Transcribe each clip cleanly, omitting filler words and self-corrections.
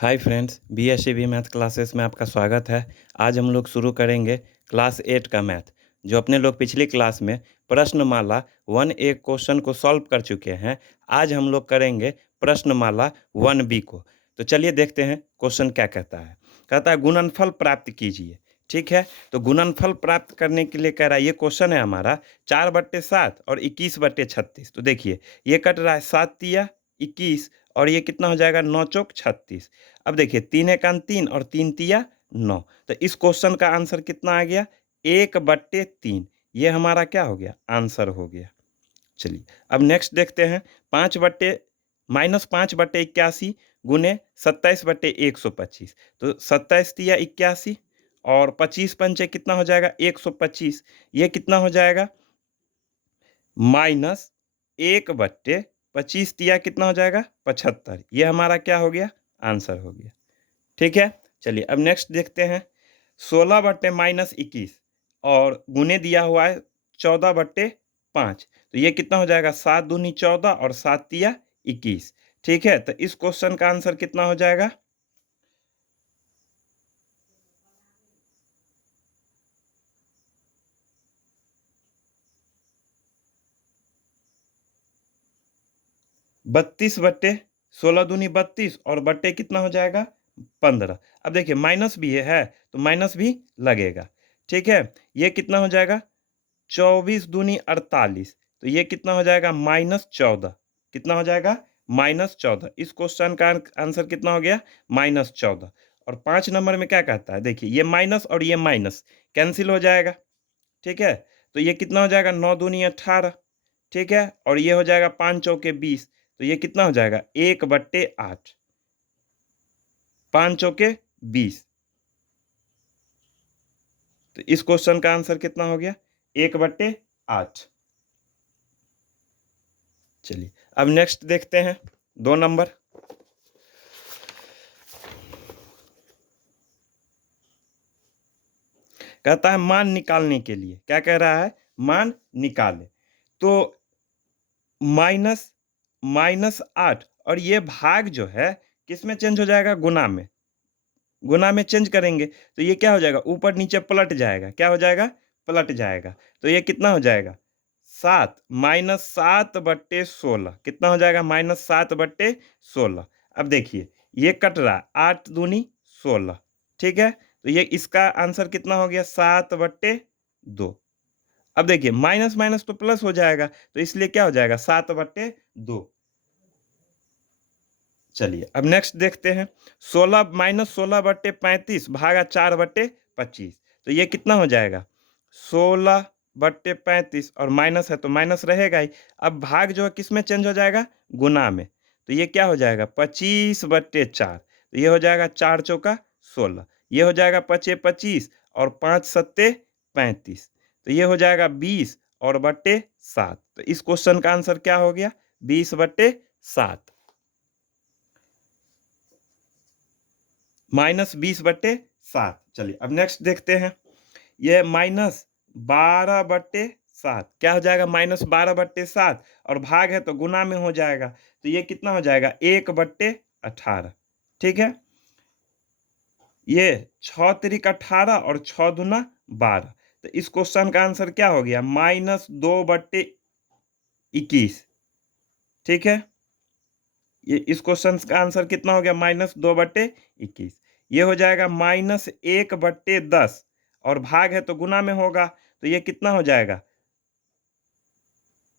Hi friends, BSCB math classes में आपका स्वागत है। आज हम लोग शुरू करेंगे क्लास 8 का मैथ। जो अपने लोग पिछली क्लास में प्रश्नमाला 1A क्वेश्चन को सॉल्व कर चुके हैं, आज हम लोग करेंगे प्रश्नमाला 1B को। तो चलिए देखते हैं क्वेश्चन क्या कहता है। कहता है गुणनफल प्राप्त कीजिए। ठीक है, तो गुणनफल प्राप्त करने के लिए कह रहा है, ये क्वेश्चन है हमारा 4/7 और 21/36। तो देखिए, ये कट रहा है 7 तिया 21 और ये कितना हो जाएगा 9 चौक 36। अब देखिए 3 एकान 3 और 3 तिया 9। तो इस क्वेश्चन का आंसर कितना आ गया 1/3। ये हमारा क्या हो गया आंसर हो गया। चलिए अब नेक्स्ट देखते हैं। 5/-5/81 गुने 27/125। तो 27 तिया 81 और 25 पंचे कितना हो जाएगा 125। ये कितना हो जाएगा -1/25 तिया कितना हो जाएगा 75। ये हमारा क्या हो गया आंसर हो गया। ठीक है, चलिए अब नेक्स्ट देखते हैं। 16/-21 और गुने दिया हुआ है 14/5। तो ये कितना हो जाएगा 7 दूनी 14 और 7 तिया 21। ठीक है, तो इस क्वेश्चन का आंसर कितना हो जाएगा 32/16 दूनी 32 और बट्टे कितना हो जाएगा 15। अब देखिए माइनस भी है तो माइनस भी लगेगा। ठीक है, ये कितना हो जाएगा 24 दूनी 48। तो ये कितना हो जाएगा -14। कितना हो जाएगा -14। इस क्वेश्चन का आंसर कितना हो गया -14। और 5 नंबर में क्या कहता है, देखिए ये माइनस और ये माइनस कैंसिल हो जाएगा। ठीक है, तो ये कितना हो जाएगा 9 दूनी 18। ठीक है, और ये हो जाएगा 5 चौके 20। तो ये कितना हो जाएगा 1/8। 5 चौके 20। तो इस क्वेश्चन का आंसर कितना हो गया 1/8। चलिए अब नेक्स्ट देखते हैं 2 नंबर। कहता है मान निकालने के लिए, क्या कह रहा है मान निकाले। तो -8 और ये भाग जो है किस में चेंज हो जाएगा गुना में। गुना में चेंज करेंगे तो ये क्या हो जाएगा ऊपर नीचे पलट जाएगा। क्या हो जाएगा पलट जाएगा। तो ये कितना हो जाएगा 7 -7/16। कितना हो जाएगा -7/16। अब देखिए ये कट रहा 8 दूनी 16। ठीक है, तो ये इसका आंसर कितना हो गया 7/2। अब देखिए माइनस माइनस तो प्लस हो जाएगा तो इसलिए क्या हो जाएगा 7/2। चलिए अब नेक्स्ट देखते हैं। 16 -16/35 भागा 4/25। तो ये कितना हो जाएगा 16/35 और माइनस है तो माइनस रहेगा ही। अब भाग जो है किस में चेंज हो जाएगा गुना में। तो ये क्या हो जाएगा 25/4। तो ये हो जाएगा 4 चौका 16। ये हो जाएगा 5 25 और 5 सत्ते 35। तो ये हो जाएगा 20 और बट्टे 7। तो इस क्वेश्चन का आंसर क्या हो गया 20/7। -20/7। चलिए अब नेक्स्ट देखते हैं। ये -12/7 क्या हो जाएगा -12/7 और भाग है तो गुना में हो जाएगा। तो ये कितना हो जाएगा 1/18। ठीक है, ये 6 तिरिक 18 और 6 दूना 12। तो इस क्वेश्चन का आंसर क्या हो गया -2/21। ठीक है, ये इस क्वेश्चन का आंसर कितना हो गया -2/21। ये हो जाएगा -1/10 और भाग है तो गुना में होगा। तो ये कितना हो जाएगा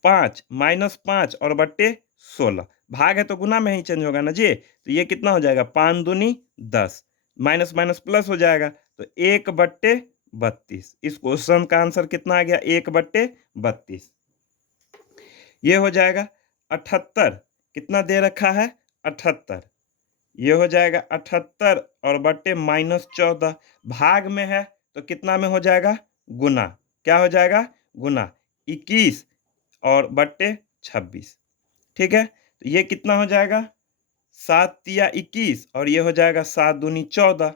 5 -5 और बट्टे 16। भाग है तो गुना में ही चेंज होगा ना जी। तो ये कितना हो जाएगा 5 दूनी 10। माइनस माइनस प्लस हो जाएगा तो 1/32। इस क्वेश्चन का आंसर कितना आ गया 1/32। ये हो जाएगा 78। कितना दे रखा है 78। ये हो जाएगा 78 और बट्टे -14। भाग में है तो कितना में हो जाएगा गुना। क्या हो जाएगा गुना 21 और बट्टे 26। ठीक है, तो ये कितना हो जाएगा 7 तिया 21 और ये हो जाएगा 7 दूनी 14।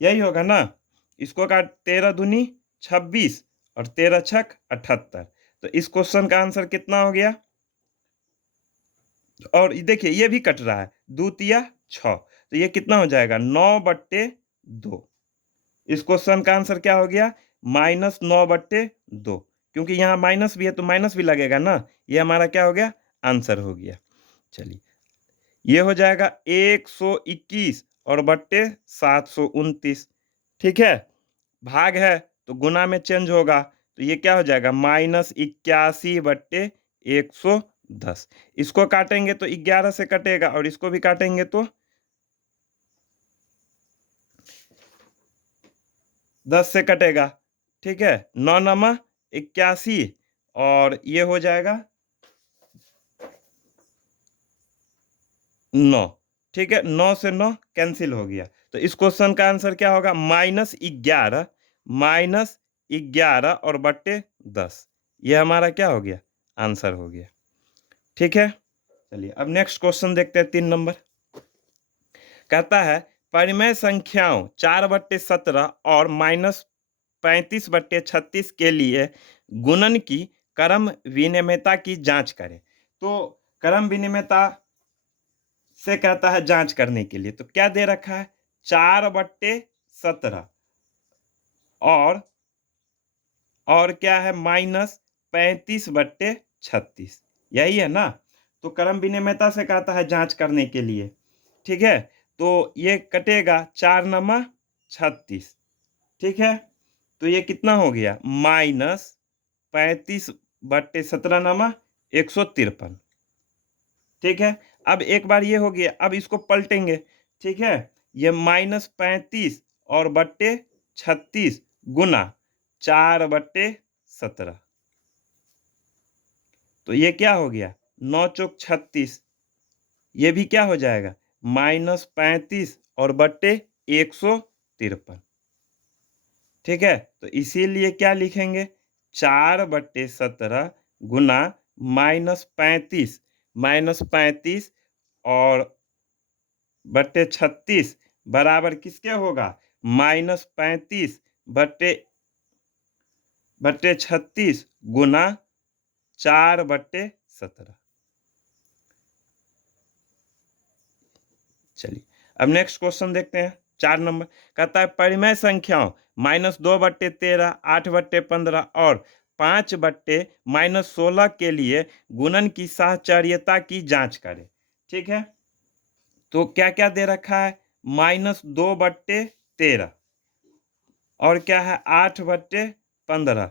यही होगा ना। इसको काट 13 दूनी 26 और 13 छक 78। तो इस क्वेश्चन का आंसर कितना हो गया। और देखिए ये भी कट रहा है 2 तिया 6। तो ये कितना हो जाएगा 9/2। इस क्वेश्चन का आंसर क्या हो गया -9/2, क्योंकि यहाँ माइनस भी है तो माइनस भी लगेगा ना। ये हमारा क्या हो गया आंसर हो गया। चलिए ये हो जाएगा 121 और बट्टे 729। ठीक है, भाग है तो गुना में चेंज होगा, तो ये क्या हो जाएगा -81/110। इसको काटेंगे तो 11 से कटेगा और इसको भी काटेंगे तो 10 से कटेगा। ठीक है, 9 नमा 81 और ये हो जाएगा 9। ठीक है, 9 से 9 कैंसिल हो गया, तो इस क्वेश्चन का आंसर क्या होगा -11 और बट्टे 10। ये हमारा क्या हो गया आंसर हो गया। ठीक है, चलिए अब नेक्स्ट क्वेश्चन देखते हैं 3 नंबर। कहता है परिमेय संख्याओं 4/17 और -35/36 के लिए गुणन की क्रम विनिमयता की जांच करें। तो क्रम विनिमयता से कहता है जांच करने के लिए, तो क्या दे रखा है 4/17 और क्या है -35/36, यही है ना। तो क्रम विनिमयता से कहता है जांच करने के लिए। ठीक है, तो ये कटेगा 4 नमा 36। ठीक है, तो ये कितना हो गया -35/17 नमा 153। ठीक है, अब एक बार ये हो गया, अब इसको पलटेंगे। ठीक है, ये -35 और बट्टे 36 गुना 4/17, तो ये क्या हो गया 9 चौक 36। ये भी क्या हो जाएगा -35 और बट्टे 153। ठीक है, तो इसीलिए क्या लिखेंगे 4/17 गुना -35 और बट्टे 36 बराबर किसके होगा -35 बट्टे 36 गुना 4/17। चलिए अब नेक्स्ट क्वेश्चन देखते हैं 4 नंबर। कहता है परिमेय संख्याओं -2/13, 8/15 और 5/-16 के लिए गुणन की साहचर्यता की जांच करें। ठीक है, तो क्या क्या दे रखा है -2/13 और क्या है 8/15।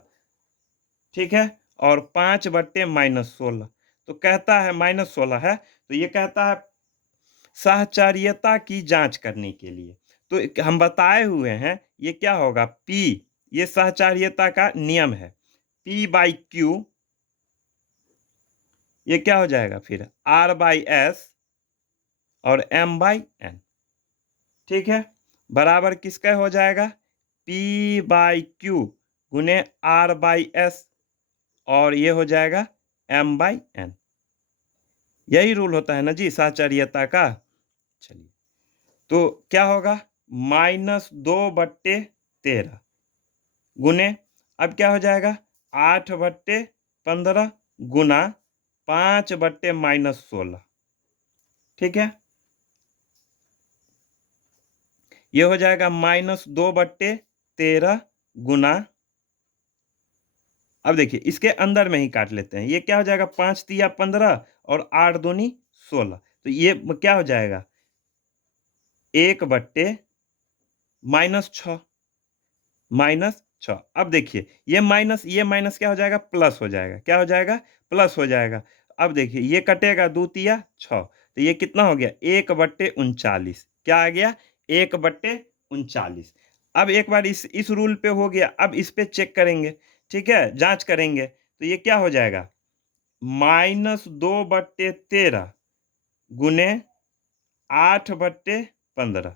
ठीक है, और 5/-16। तो कहता है -16 है, तो ये कहता है साहचर्यता की जांच करने के लिए। तो हम बताए हुए हैं ये क्या होगा P, ये साहचर्यता का नियम है। P/Q ये क्या हो जाएगा फिर R/S और M/N। ठीक है, बराबर किसका हो जाएगा P/Q गुने R/S और ये हो जाएगा M/N। यही रूल होता है ना जी साहचर्यता का। चलिए तो क्या होगा -2/13 गुने, अब क्या हो जाएगा 8/15 गुना 5/-16। ठीक है, ये हो जाएगा -2/13 गुना, अब देखिए इसके अंदर में ही काट लेते हैं। ये क्या हो जाएगा 5 तिया 15 और 8 दूनी 16, तो ये क्या हो जाएगा 1/-6 -6। अब देखिए ये माइनस क्या हो जाएगा प्लस हो जाएगा, क्या हो जाएगा प्लस हो जाएगा। अब देखिए ये कटेगा 2 तिया 6, तो ये कितना हो गया 1/39। क्या आ गया 1/39। अब एक बार इस रूल पे हो गया, अब इस पे चेक करेंगे। ठीक है, जांच करेंगे, तो ये क्या हो जाएगा -2/13 गुने 8/15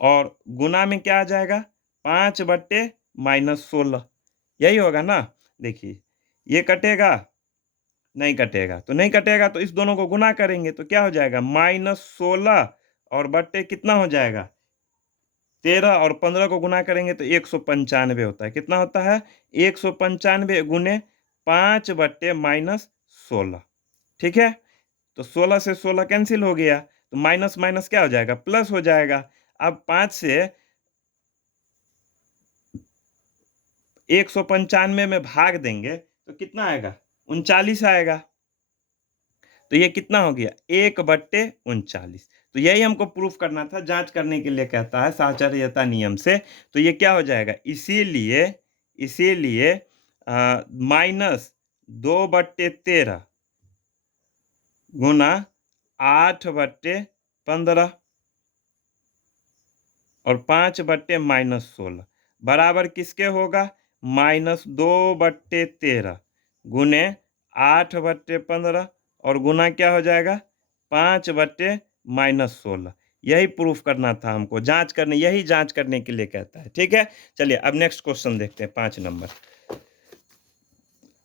और गुना में क्या आ जाएगा 5/-16, यही होगा ना। देखिए ये कटेगा नहीं कटेगा, तो नहीं कटेगा तो इस दोनों को गुना करेंगे तो क्या हो जाएगा -16 और बट्टे कितना हो जाएगा 13 और 15 को गुना करेंगे तो 195 होता है। कितना होता है 195 गुने 5/-16। ठीक है, तो 16 से 16 कैंसिल हो गया, तो माइनस माइनस क्या हो जाएगा, प्लस हो जाएगा। अब 5 से 195 में भाग देंगे तो कितना आएगा, 39 आएगा। तो ये कितना हो गया, 1/39। तो यही हमको प्रूफ करना था, जांच करने के लिए कहता है साहचर्यता नियम से। तो ये क्या हो जाएगा, इसीलिए इसीलिए -2/13 गुना 8/15 और 5/-16 बराबर किसके होगा, -2/13 गुने 8/15 और गुना क्या हो जाएगा, 5/-16। यही प्रूफ करना था हमको, यही जांच करने के लिए कहता है। ठीक है, चलिए अब नेक्स्ट क्वेश्चन देखते हैं, 5 नंबर।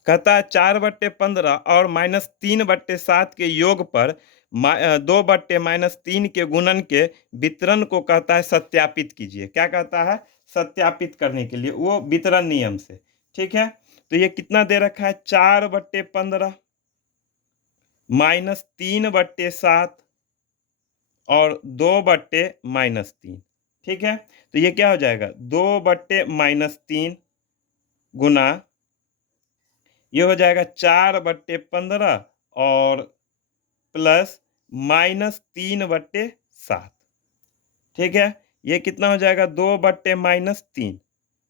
कहता है 4/15 और -3/7 के योग पर 2/-3 के गुणन के वितरण को कहता है सत्यापित कीजिए। क्या कहता है, सत्यापित करने के लिए, वो वितरण नियम से। ठीक है, तो ये कितना दे रखा है, 4/15 -3/7 और 2/-3। ठीक है, तो ये क्या हो जाएगा, 2/-3 गुना, ये हो जाएगा 4/15 और प्लस -3/7। ठीक है, ये कितना हो जाएगा, 2/-3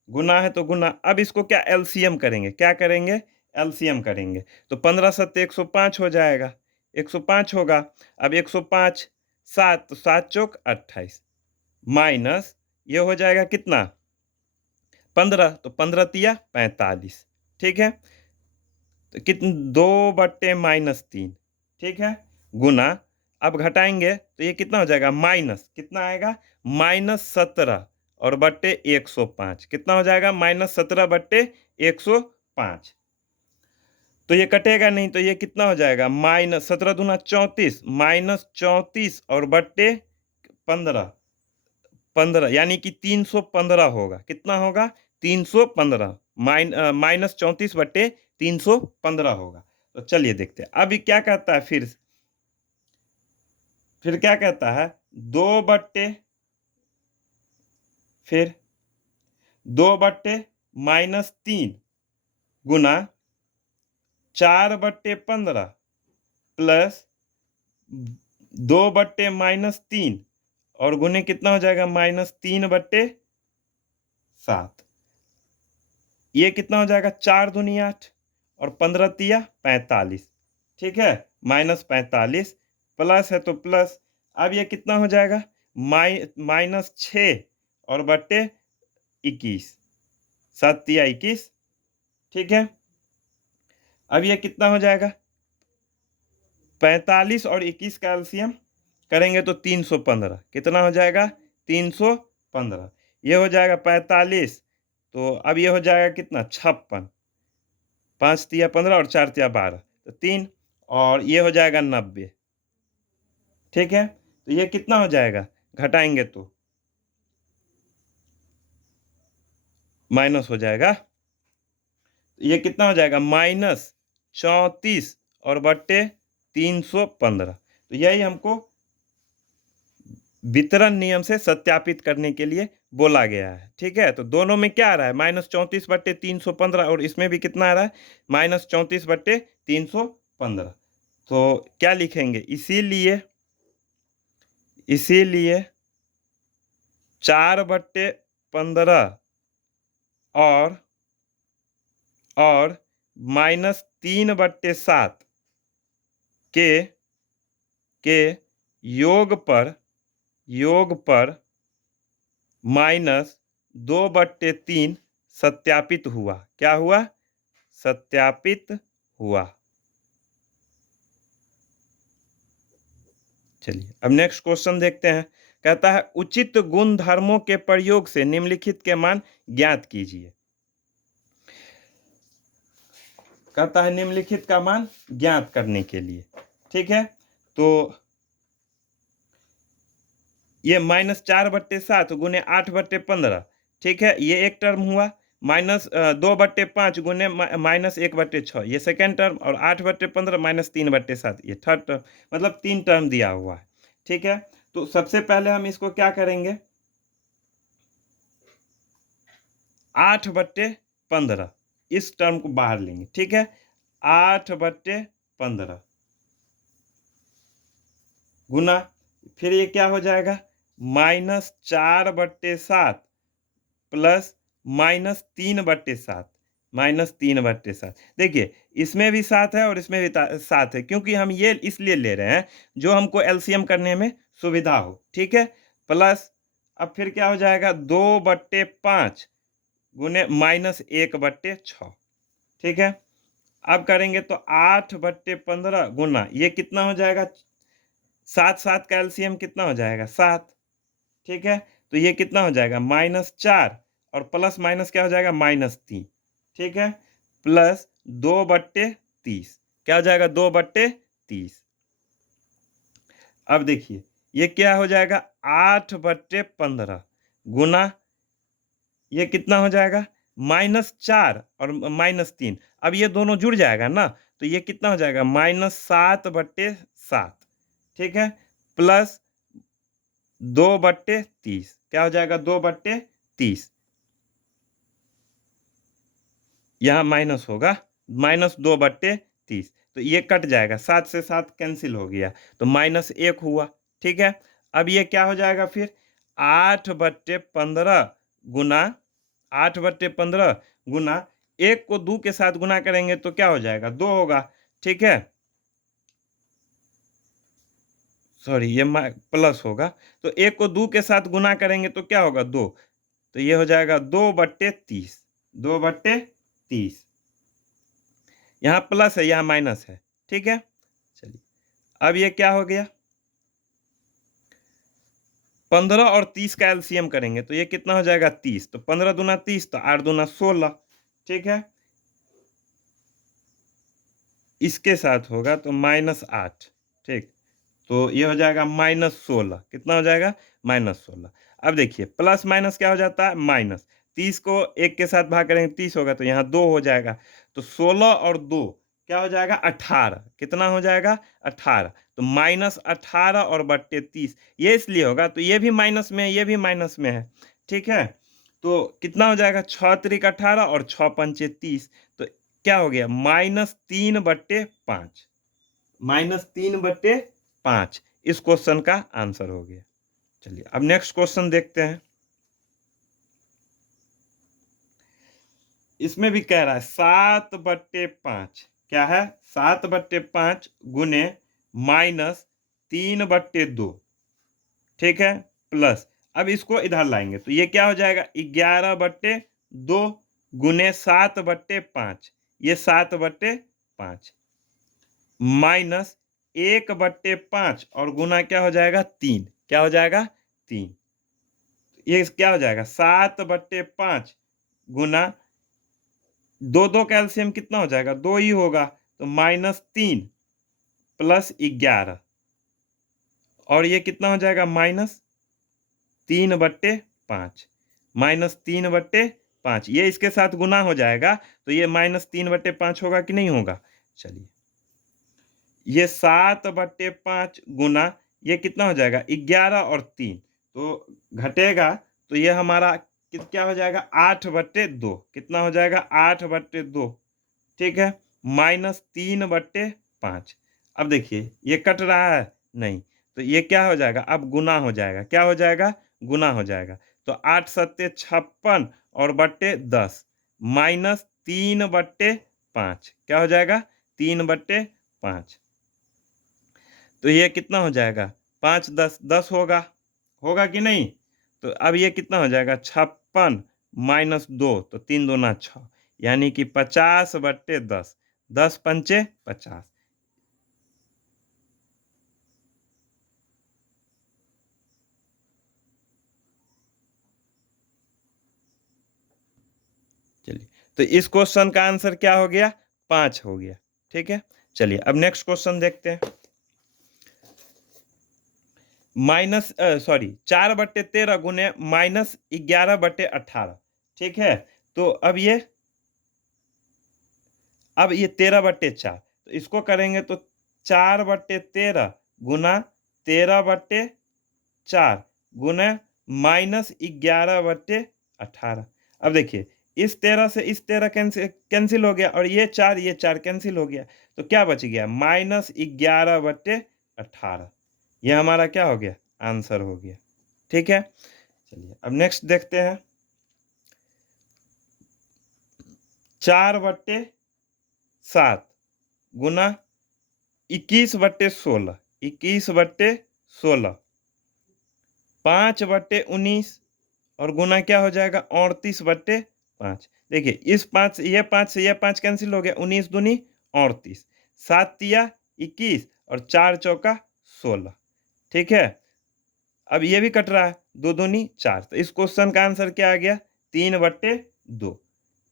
गुना है तो गुना। अब इसको क्या एलसीएम करेंगे, क्या करेंगे, एलसीएम करेंगे। तो 15 7 105 हो जाएगा, 105 होगा। अब 105 7 तो 7 चौक 28 माइनस, ये हो जाएगा कितना, 15 तो 15 तिया 45। ठीक है, तो कितने, 2/-3। ठीक है, गुना, अब घटाएंगे तो ये कितना हो जाएगा, माइनस कितना आएगा, -17 और बट्टे 105 कितना हो जाएगा, -17/105। तो ये कटेगा नहीं, तो ये कितना हो जाएगा, -17 दूना 34 -34 और बट्टे 15 15 यानी कि 315 होगा। कितना होगा, 315 -34/315 होगा। तो चलिए देखते हैं अभी क्या कहता है, फिर क्या कहता है, 2 बट्टे, फिर 2/-3 गुना 4/15 प्लस 2/-3 और गुने कितना हो जाएगा, -3/7। ये कितना हो जाएगा, 4 दूनी 8 और 15 तिया 45। ठीक है, -45 प्लस है तो प्लस। अब ये कितना हो जाएगा, -6 और बट्टे 21, 7 तिया 21। ठीक है, अब ये कितना हो जाएगा, 45 और 21 का एलसीएम करेंगे तो 315। कितना हो जाएगा, 315। ये हो जाएगा 45, तो अब ये हो जाएगा कितना, 56। 5 तिया 15 और 4 तिया 12 तो 3, और ये हो जाएगा 90। ठीक है, तो ये कितना हो जाएगा, घटाएंगे तो माइनस हो जाएगा। ये कितना हो जाएगा, -34 और बट्टे 315। तो यही हमको वितरण नियम से सत्यापित करने के लिए बोला गया है। ठीक है, तो दोनों में क्या आ रहा है, -34/315 और इसमें भी कितना आ रहा है, -34/315। तो क्या लिखेंगे, इसीलिए इसीलिए 4/15 और -3/7 के योग पर -2/3 सत्यापित हुआ। क्या हुआ, सत्यापित हुआ। चलिए अब नेक्स्ट क्वेश्चन देखते हैं। कहता है उचित गुणधर्मों के प्रयोग से निम्नलिखित के मान ज्ञात कीजिए। कहता है निम्नलिखित का मान ज्ञात करने के लिए। ठीक है, तो ये -4/7 गुने 8/15। ठीक है, ये एक टर्म हुआ। -2/5 गुने -1/6 ये सेकेंड टर्म, और 8/15 -3/7 ये थर्ड टर्म। मतलब 3 टर्म दिया हुआ है। ठीक है, तो सबसे पहले हम इसको क्या करेंगे, 8/15 इस टर्म को बाहर लेंगे। ठीक है, 8/15 गुना, फिर ये क्या हो जाएगा, -4/7 प्लस -3/7, -3/7। देखिए, इसमें भी 7 है और इसमें भी 7 है, क्योंकि हम ये इसलिए ले रहे हैं जो हमको एलसीएम करने में सुविधा हो। ठीक है, प्लस अब फिर क्या हो जाएगा, 2/5 गुने -1/6। ठीक है, अब करेंगे तो 8/15 गुना, ये कितना हो जाएगा, 7 का एलसीएम कितना हो जाएगा, 7। ठीक है, तो ये कितना हो जाएगा, -4 और प्लस माइनस क्या हो जाएगा, -3। ठीक है, प्लस 2/30 क्या हो जाएगा, 2/30। अब देखिए ये क्या हो जाएगा, 8/15 गुना, ये कितना हो जाएगा, -4 और -3। अब ये दोनों जुड़ जाएगा ना, तो ये कितना हो जाएगा, -7/7। ठीक है, प्लस 2/30 क्या हो जाएगा, 2/30। यहाँ माइनस होगा, -2/30, तो ये कट जाएगा, 7 से 7 कैंसिल हो गया, तो -1 हुआ। ठीक है, अब ये क्या हो जाएगा फिर, 8/15 गुना, 8/15 गुना, 1 को 2 के साथ गुना करेंगे तो क्या हो जाएगा, 2 होगा। ठीक है, सॉरी ये प्लस होगा, तो 1 को 2 के साथ गुना करेंगे तो क्या होगा, 2, तो ये हो जाएगा 2/30, 2/30। यहाँ प्लस है, यहाँ माइनस है। ठीक है, चलिए अब ये क्या हो गया, 15 और 30 का एलसीएम करेंगे तो ये कितना हो जाएगा, 30। तो 15 दूना 30, तो 8 दूना 16। ठीक है, इसके साथ होगा तो -8। ठीक, तो ये हो जाएगा -16। कितना हो जाएगा, -16। अब देखिए प्लस माइनस क्या हो जाता है, माइनस। 30 को 1 के साथ भाग करेंगे 30 होगा, तो यहाँ 2 हो जाएगा, तो 16 और 2 क्या हो जाएगा, 18। कितना हो जाएगा, 18। तो -18 और बट्टे 30, ये इसलिए होगा, तो ये भी माइनस में है, ये भी माइनस में है। ठीक है, तो कितना हो जाएगा, 6 त्रिक 18 और 6 पंचे 30, तो क्या हो गया, -3/5, -3/5 इस क्वेश्चन का आंसर हो गया। चलिए अब नेक्स्ट क्वेश्चन देखते हैं। इसमें भी कह रहा है 7/5, क्या है, 7/5 गुने -3/2। ठीक है, प्लस अब इसको इधर लाएंगे तो ये क्या हो जाएगा, 11/2 गुने 7/5, ये 7/5 माइनस 1/5 और गुना क्या हो जाएगा, 3। क्या हो जाएगा, 3। ये क्या हो जाएगा, 7/5 गुना, 2 का एलसीएम कितना हो जाएगा, 2 ही होगा, तो -3 प्लस 11 और ये कितना हो जाएगा, -3/5, -3/5, ये इसके साथ गुना हो जाएगा, तो ये -3/5 होगा कि नहीं होगा। चलिए ये 7/5 गुना, ये कितना हो जाएगा, 11 और 3, तो घटेगा, तो ये हमारा क्या हो जाएगा, 8/2। कितना हो जाएगा, 8/2। ठीक है, -3/5। अब देखिए ये कट रहा है नहीं, तो ये क्या हो जाएगा, अब गुना हो जाएगा, क्या हो जाएगा, गुना हो जाएगा, तो 8 सत्ते 56 और बट्टे 10 -3/5 क्या हो जाएगा, 3/5। तो ये कितना हो जाएगा, 5 10 10 होगा, होगा कि नहीं। तो अब ये कितना हो जाएगा, 56 -2, तो 3 दूना 6, यानी कि 50/10, 10 पंचे 50। चलिए, तो इस क्वेश्चन का आंसर क्या हो गया, 5 हो गया। ठीक है, चलिए अब नेक्स्ट क्वेश्चन देखते हैं। सॉरी 4/13 गुने -11/18। ठीक है, तो अब ये 13/4, तो इसको करेंगे तो 4/13 गुना 13/4 गुना -11/18। अब देखिए, इस 13 से इस 13 कैंसिल हो गया और ये 4 कैंसिल हो गया। तो क्या बच गया? -11/18। ये हमारा क्या हो गया? आंसर हो गया। ठीक है? चलिए अब नेक्स्ट देखते हैं। 4/7 गुना 21/16, 21/16, 5/19 और गुना क्या हो जाएगा? 38/5। देखिए, इस 5 ये 5 से ये 5 कैंसिल हो गया। 19 दूनी 38, 7 तिया 21 और 4 चौका 16। ठीक है? अब ये भी कट रहा है, 2 दूनी 4। तो इस क्वेश्चन का आंसर क्या आ गया? 3/2।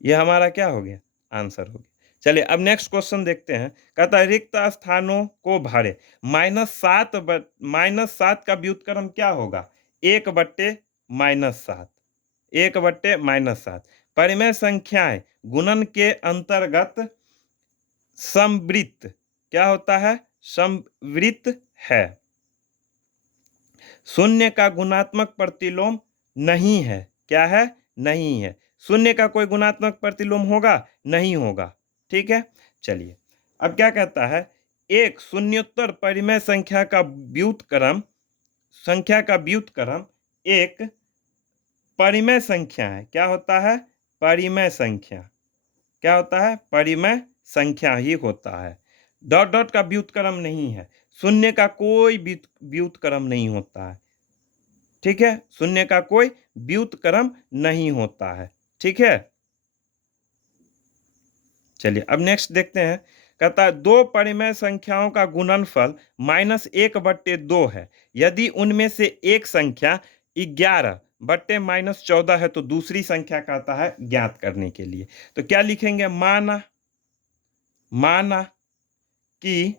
ये हमारा क्या हो गया? आंसर हो गया। चलिए अब नेक्स्ट क्वेश्चन देखते हैं। कहता है रिक्त स्थानों को भरे। -7 का व्युत्क्रम क्या होगा? 1/-7, 1/-7। परिमेय संख्याएं गुणन के अंतर्गत समवृत्त क्या होता है? समवृत्त है। शून्य का गुणात्मक प्रतिलोम नहीं है। क्या है? नहीं है। शून्य का कोई गुणात्मक प्रतिलोम होगा? नहीं होगा। ठीक है? चलिए अब क्या कहता है? एक शून्योत्तर परिमेय संख्या का व्युत्क्रम एक परिमेय संख्या है। क्या होता है? परिमेय संख्या। क्या होता है? परिमेय संख्या ही होता है। डॉट डॉट का व्युत्क्रम नहीं है। शून्य का कोई व्युत्क्रम नहीं होता है। ठीक है? शून्य का कोई व्युत्क्रम नहीं होता है। ठीक है? चलिए अब नेक्स्ट देखते हैं। कहता है दो परिमेय संख्याओं का गुणनफल -1/2 है। यदि उनमें से एक संख्या 11/-14 है तो दूसरी संख्या कहता है ज्ञात करने के लिए। तो क्या लिखेंगे? माना कि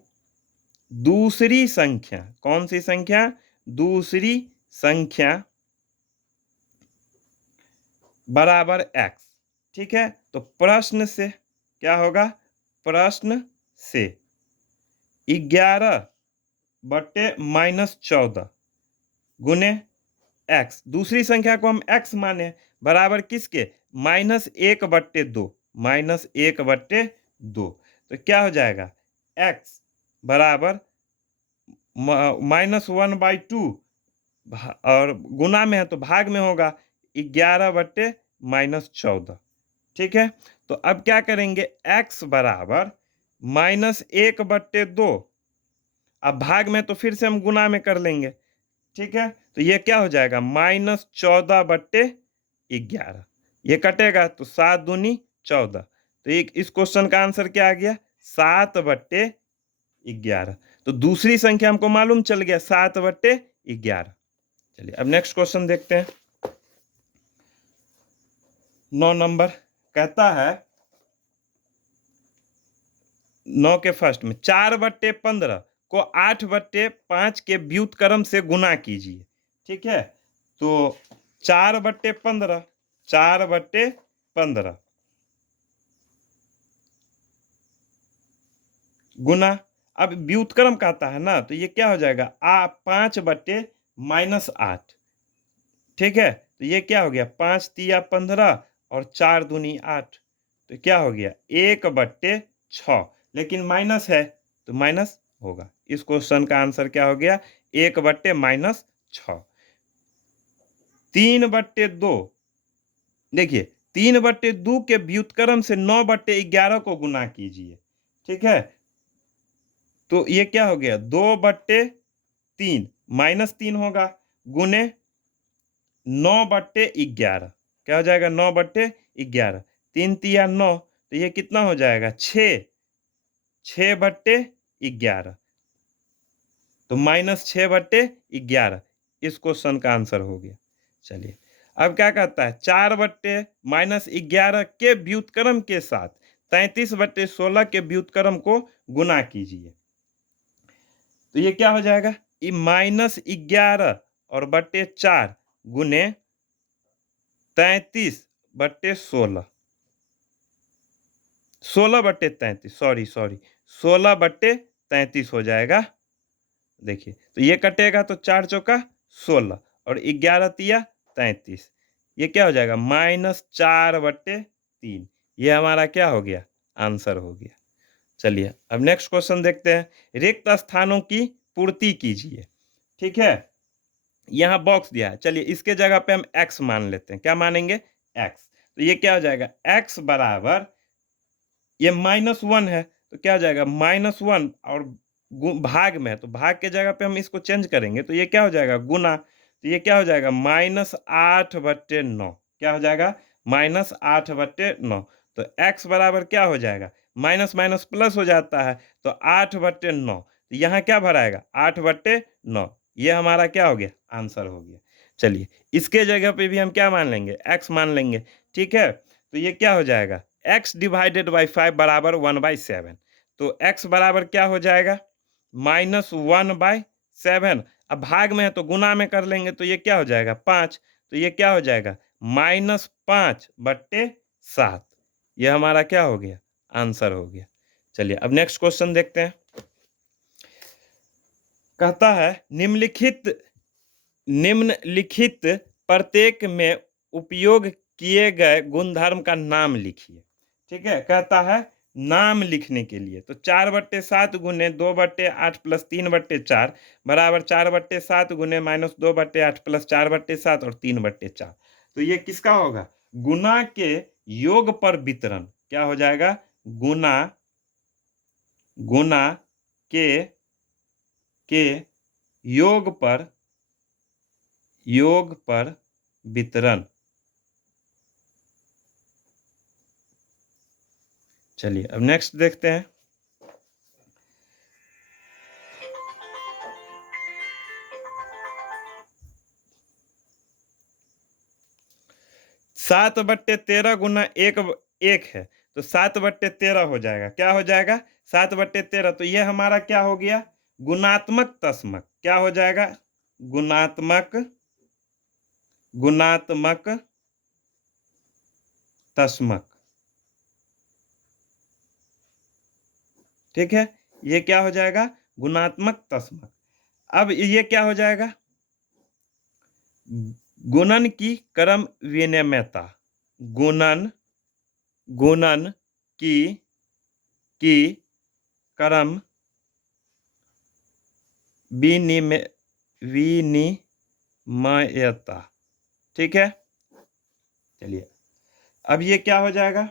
दूसरी संख्या, कौन सी संख्या? दूसरी संख्या बराबर x। ठीक है? तो प्रश्न से क्या होगा? प्रश्न से 11/-14 गुने x, दूसरी संख्या को हम x माने, बराबर किसके? -1/2, -1/2। तो क्या हो जाएगा? x बराबर -1/2 और गुना में है तो भाग में होगा 11/-14। ठीक है? तो अब क्या करेंगे? x बराबर -1/2। अब भाग में तो फिर से हम गुना में कर लेंगे। ठीक है? तो ये क्या हो जाएगा? -14/11। ये कटेगा तो 7 दूनी 14। तो एक इस क्वेश्चन का आंसर क्या आ गया? 7/11। तो दूसरी संख्या हमको मालूम चल गया 7/11। चलिए अब नेक्स्ट क्वेश्चन देखते हैं। 9 नंबर कहता है 9 के फर्स्ट में 4/15 को 8/5 के व्युत्क्रम से गुना कीजिए। ठीक है? तो 4/15, 4/15 गुना, अब व्युत्क्रम कहता है ना, तो ये क्या हो जाएगा? 5/-8। ठीक है? तो ये क्या हो गया? 5 तिया 15 और 4 दूनी 8। तो क्या हो गया? 1/6। लेकिन माइनस है तो माइनस होगा। इस क्वेश्चन का आंसर क्या हो गया? 1/-6। 3/2, देखिए 3/2 के व्युत्क्रम से 9/11 को गुना कीजिए। ठीक है? तो ये क्या हो गया? 2/3 -3 होगा गुने 9/11। क्या हो जाएगा? 9/11। 3 तिया 9, तो ये कितना हो जाएगा? 6, 6/11। तो -6/11 इस क्वेश्चन का आंसर हो गया। चलिए अब क्या कहता है? 4/-11 के व्युत्क्रम के साथ 33/16 के व्युत्क्रम को गुना कीजिए। तो ये क्या हो जाएगा? ये -11 और बट्टे 4 गुने 33/16, 16/33, सॉरी 16/33 हो जाएगा। देखिए तो ये कटेगा तो 4 चौका 16 और 11 तिया 33, ये क्या हो जाएगा -4/3। ये हमारा क्या हो गया, आंसर हो गया। चलिए अब नेक्स्ट क्वेश्चन देखते हैं। रिक्त स्थानों की पूर्ति कीजिए। ठीक है, यहाँ बॉक्स दिया है, चलिए इसके जगह पे हम x मान लेते हैं। क्या मानेंगे, x। तो ये क्या हो जाएगा, x बराबर, ये -1 है तो क्या हो जाएगा -1 और भाग में है तो भाग के जगह पे हम इसको चेंज करेंगे तो ये क्या हो जाएगा गुना, तो ये क्या हो जाएगा -8/9। क्या हो जाएगा -8/9। तो x बराबर क्या हो जाएगा, माइनस माइनस प्लस हो जाता है तो 8/9। तो यहाँ क्या भराएगा 8/9, ये हमारा क्या हो गया, आंसर हो गया। चलिए इसके जगह पे भी हम क्या मान लेंगे, x मान लेंगे। ठीक है, तो ये क्या हो जाएगा, x डिवाइडेड बाई 5 बराबर 1/7। तो x बराबर क्या हो जाएगा -1/7। अब भाग में है तो गुना में कर लेंगे तो ये क्या हो जाएगा 5। तो ये क्या हो जाएगा -5/7। ये हमारा क्या हो गया, आंसर हो गया। चलिए अब नेक्स्ट क्वेश्चन देखते हैं। कहता है निम्नलिखित प्रत्येक में उपयोग किए गए गुणधर्म का नाम लिखिए। ठीक है, कहता है नाम लिखने के लिए तो 4/7 गुने 2/8 प्लस 3/4 बराबर 4/7 गुने -2/8 प्लस 4/7 और 3/4। तो ये किसका होगा, गुना के योग पर वितरण। क्या हो जाएगा, गुना गुना के योग पर वितरण। चलिए अब नेक्स्ट देखते हैं। सात बट्टे 13 गुना एक है तो 7/13 हो जाएगा। क्या हो जाएगा 7/13। तो ये हमारा क्या हो गया, गुणात्मक तस्मक। क्या हो जाएगा, गुणात्मक तस्मक। ठीक है, ये क्या हो जाएगा, गुणात्मक तस्मक। अब ये क्या हो जाएगा, गुणन की क्रम विनिमयता। गुणन की क्रम विनिमयता। ठीक है, चलिए अब ये क्या हो जाएगा,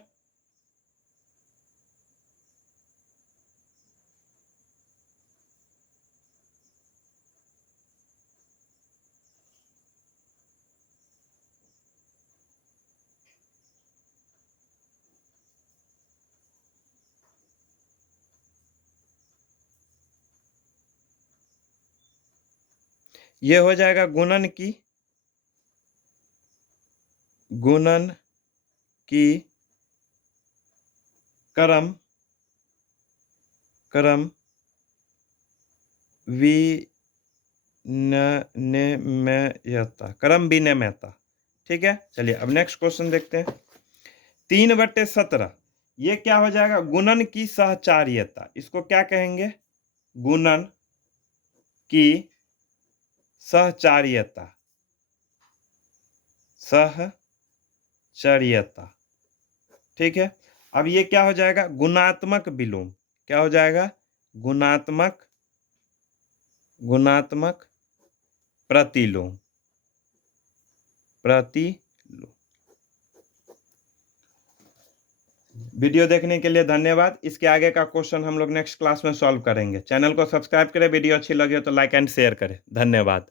ये हो जाएगा गुणन की क्रम विनिमयता। ठीक है, चलिए अब नेक्स्ट क्वेश्चन देखते हैं। 3/17 ये क्या हो जाएगा, गुणन की सहचार्यता। इसको क्या कहेंगे, गुणन की सहचार्यता। ठीक है, अब ये क्या हो जाएगा, गुणात्मक विलोम। क्या हो जाएगा, गुणात्मक प्रतिलोम। वीडियो देखने के लिए धन्यवाद। इसके आगे का क्वेश्चन हम लोग नेक्स्ट क्लास में सॉल्व करेंगे। चैनल को सब्सक्राइब करें, वीडियो अच्छी लगे तो लाइक एंड शेयर करें। धन्यवाद।